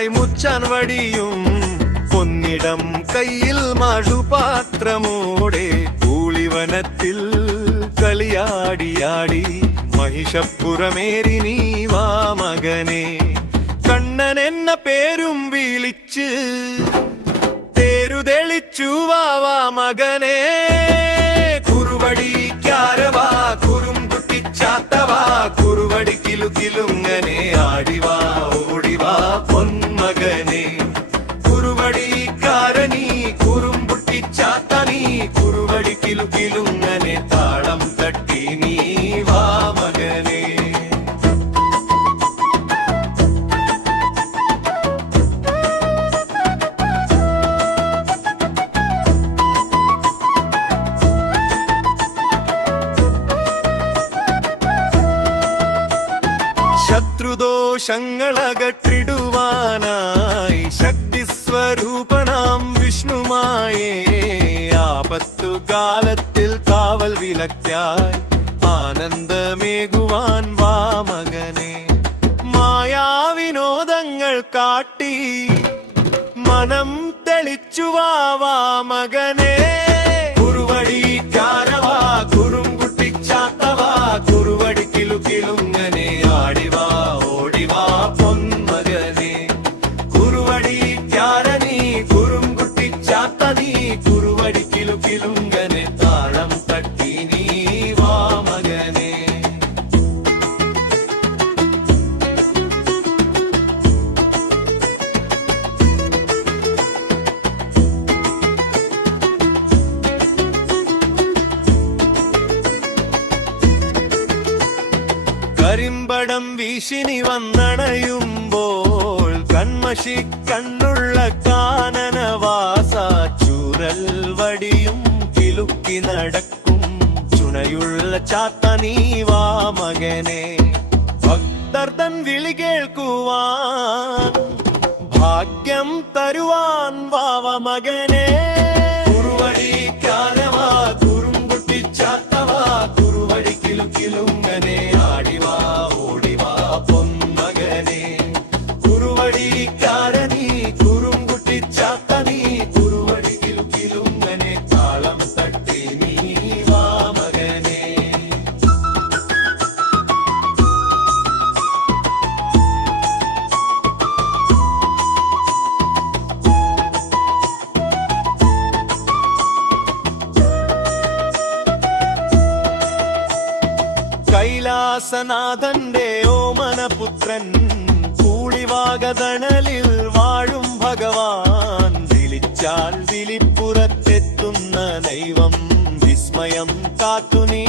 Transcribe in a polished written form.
മുത്തായി മുച്ചാൻ വടിയും പൊന്നിടം കയ്യിൽ മഴുപാത്രമോടെ കൂളിവനത്തിൽ കളിയാടിയാടി മഹിഷപ്പുറമേറി നീ വാ മകനെ. കണ്ണൻ എന്ന പേരും വിളിച്ച് തേരുതെളിച്ചു വാ മകനെ. കുറുവടിക്കാരവാ കുറുംകുട്ടിച്ചാത്തവാ കുറുവടി കിലുകിലുങ്ങനെ ആടിവാ ഓടിവാ പൊന്മകനെ. കുറുവടിക്കാരനീ കുറുംകുട്ടിച്ചാത്തനീ കുറുവടി കിലുകിലുങ്ങനെ താളം തട്ടി നീ വാ മകനെ. ശത്രുദോഷങ്ങളകറ്റിടുവാനായി ശക്തിസ്വരൂപനാം വിഷ്ണുമായേ ആപത്തുകാലത്തിൽ കാവൽ വിലക്കായി ആനന്ദമേകുവാൻ വാ മകനെ. മായാവിനോദങ്ങൾ കാട്ടി മനം തെളിച്ചു വാ മകനെ. കുറുവടിക്കാരവാ കുറുംകുട്ടിച്ചാത്തവാ കുറുവടി കിലുകിലുങ്ങനെ ആടിവാ ഓടിവാ പൊന്മകനെ. കുറുവടിക്കാരനീ കുറുംകുട്ടിച്ചാത്തനീ കുറുവടി കിലുകിലുങ്ങനെ താളം തട്ടി നീ വാ മകനെ. കരിമ്പടം വീശിനി വന്നണയുമ്പോൾ കൺമഷി കണ്ണുള്ള കാനനവാസ ചൂരൽ വടിയും കിലുക്കി നടക്കും ചുണയുള്ള ചാത്തനീ വാ മകനെ. ഭക്തർതൻ വിളി കേൾക്കുവാൻ ഭാഗ്യം തരുവാൻ വാവ മകനെ. കുറുവടിക്കാരവാ കുറുംകുട്ടിച്ചാത്തവാ കുറുവടി കിലുകിലുങ്ങനെ ആടിവാ ഓടിവാ പൊന്മകനെ. കുറുവടിക്കാരനീ കുറുംകുട്ടിച്ചാത്തനീ കുറുവടി കിലുകിലുങ്ങനെ താളം തട്ടി നീ വാ മകനെ. കൈലാസനാഥന്റെ ഓമനപുത്രൻ കൂളിവാകതണലിൽ വാഴും ഭഗവാൻ വിളിച്ചാൽ വിളിപ്പുറത്തെത്തുന്ന ദൈവം വിസ്മയം കാത്തുനി